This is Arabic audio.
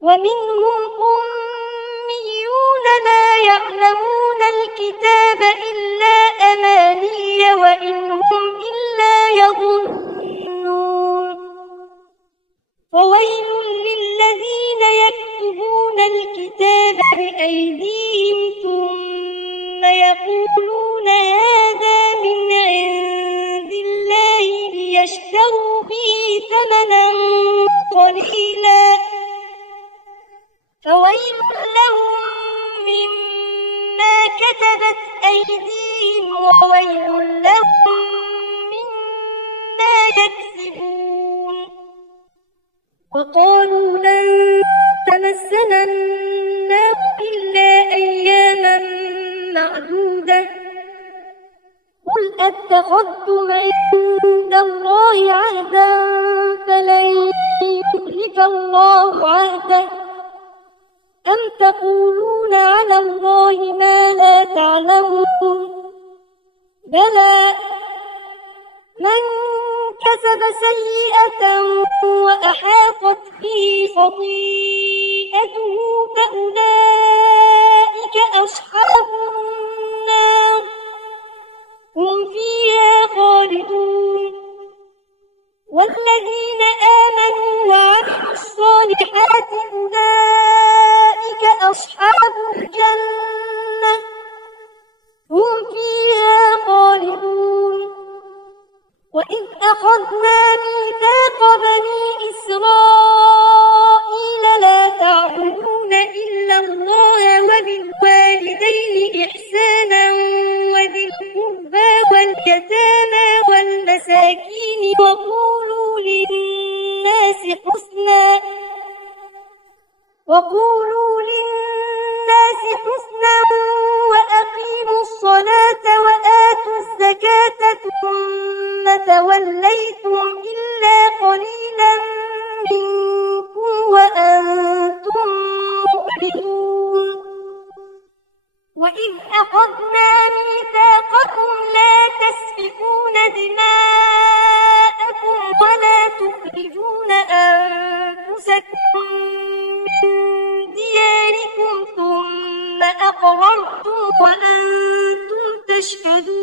ومنهم أميون لا يعلمون الكتاب إلا أماني وإن هم إلا يظنون فويل للذين يكتبون الكتاب بأيديهم ثم يقولون هذا من عند الله ليشتروا به ثمنا قليلا فويل لهم مما كتبت أيديهم وويل لهم مما يكسبون وقالوا لن تمسنا النار إلا أياما معدودة قل أتخذتم عند الله عهدا فلن يخلف الله عهده أم تقولون على الله ما لا تعلمون بلى من كسب سيئة وأحاطت به خطيئته فأولئك أصحاب النار هم فيها خالدون والذين آمنوا وعملوا الصالحات أولئك أصحاب الجنة هم فيها خالدون وإذ أخذنا ميثاق بني إسرائيل لا تعبدون إلا الله وبالوالدين إحسانا وذي القربى واليتامى والمساكين وقولوا للناس حسنا وأقيموا الصلاة وآتوا الزكاة ثم توليتم إلا قليلا منكم وأنتم معرضون وإذ أخذنا ميثاقكم لا تسفكون دماءكم ولا تخرجون أنفسكم من دياركم ثم أقررتم وأنتم تشهدون